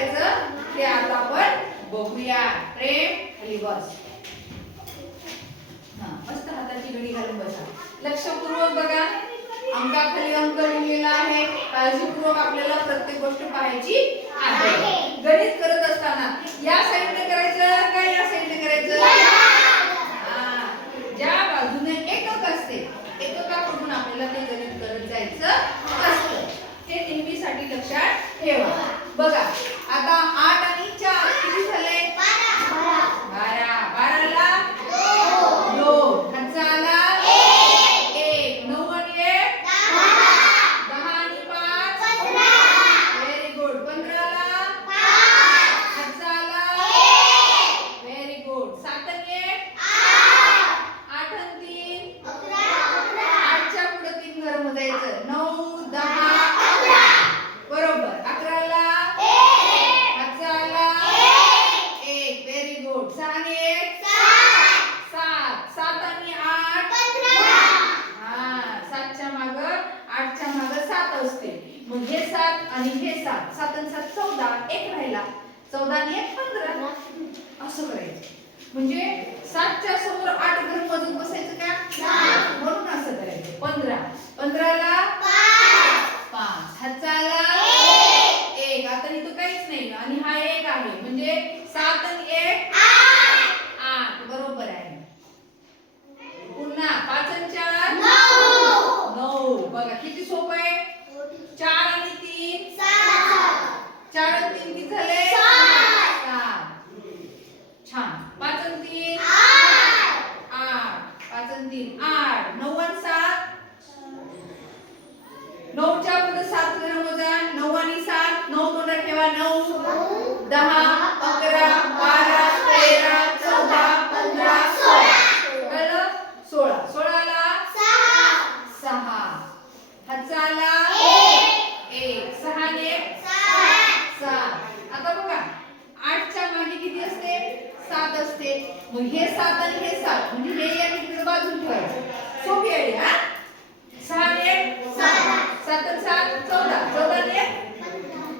करायचं ते आता आपण बघूया. प्रेम खाली बस. मस्त हाताची घडी घालून बसा. लक्षपूर्वक बघा. अंकाखाली अंक लिहिलेला आहे. काळजीपूर्वक आपल्याला प्रत्येक गोष्ट पाहायची आहे. गणित करत असताना या साईडने करायचं का या साईडने करायचं? ज्या बाजूने एकक असते एककाकडून आपल्याला ते गणित करत जायचं असतं. हे नेहमीसाठी लक्षात ठेवा. बघा आता 8 आणि 4 किती झाले? 12. 12 ला 2. हातचा आला 1. 9 आणि 1 10 आणि 5 15. Very good. 15 ला 5. हातचा आला 1. Very good. 7 आणि 1 8 आणि 3 11. 8च्या पुढे 3 घर मोजायचं. 9 10 11. बरोबर. 11 ला 1. हातचा आला 1. Very good. 6 आणि 1 7. 7 आणि 8 15. 7च्या मागे 8च्या मागे 7 असते. मग हे 7 आणि हे 7. 7 आणि 7 14. 1 राहिला. 14 आणि 1 15. असं करायचं. म्हणजे 7च्या समोर 8 घर मोजून बसायचं का? म्हणून असं करायचं. 15. 15 ला 5. हातचा आला 1. आता इथं काहीच नाही आणि हा 1 आहे. म्हणजे 7 आणि 1 8. बरोबर आहे. पुन्हा 5 आणि 4 9. बघा किती सोपं आहे. 4 आणि 3 4 आणि 3 किती झाले? 7. छान. 5 आणि 3 8. 5 आणि 3 8. 9 आणि 7 9च्या पुढे 7 घर मोजा. 9 आणि 7 9 तोंडात ठेवा. 9 10 11 12 13 14 15 16. कळलं? 16. 16 ला 6. हातचा आला 1. 6 आणि 1 7. आता बघा 8च्या मागे किती असते? 7 असते. मग हे 7 आणि हे 7 म्हणजे हे या इकडे बाजूला ठेवायचं. सोपी आहे हा. 6 आणि 1 7 आणि 7 14. 14 आणि 1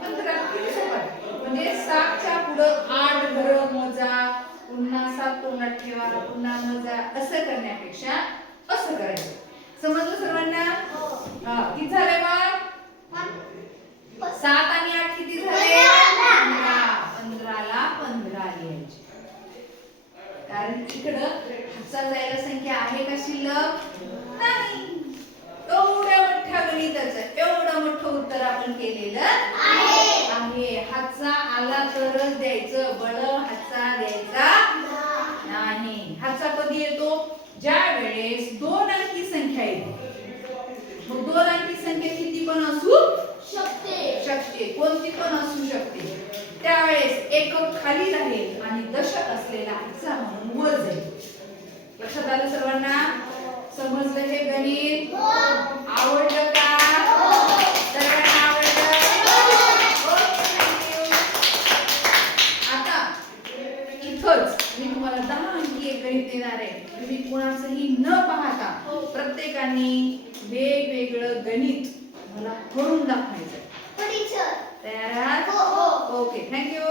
15. किती सोपं आहे. म्हणजे 7च्या पुढे 8 घर मोजा. पुन्हा 7 तोंडात ठेवा. पुन्हा मोजा. असं करण्यापेक्षा असं करायचं. समजलं सर्वांना? किती झाले मग? 7 आणि 8 किती झाले? 15. 15 ला 15 लिहायचे. कारण इकडं हातचा जायला संख्या आहे का शिल्लक? नाही. एवढ्या मोठ्या गणिताचं एवढं मोठं उत्तर आपण केलेलं आहे. हातचा आला तरच द्यायचं. बळ हातचा द्यायचा नाही. हातचा कधी येतो? ज्या वेळेस 2 अंकी संख्या येते. मग 2 अंकी संख्या किती पण असू शकते. कोणती पण असू शकते. त्यावेळेस एकक खाली राहील आणि दशक असलेला हातचा म्हणून वर जाईल. लक्षात आलं सर्वांना? समजलं हे गणित? आवडलं का? सर्वांना आवडलं? आता इथंच मी तुम्हाला 10 अंकी एक गणित देणार आहे. तुम्ही कोणाचंही न पाहता प्रत्येकाने वेगवेगळं गणित मला करून दाखवायचं. तयार आहात? ओके. थँक्यू.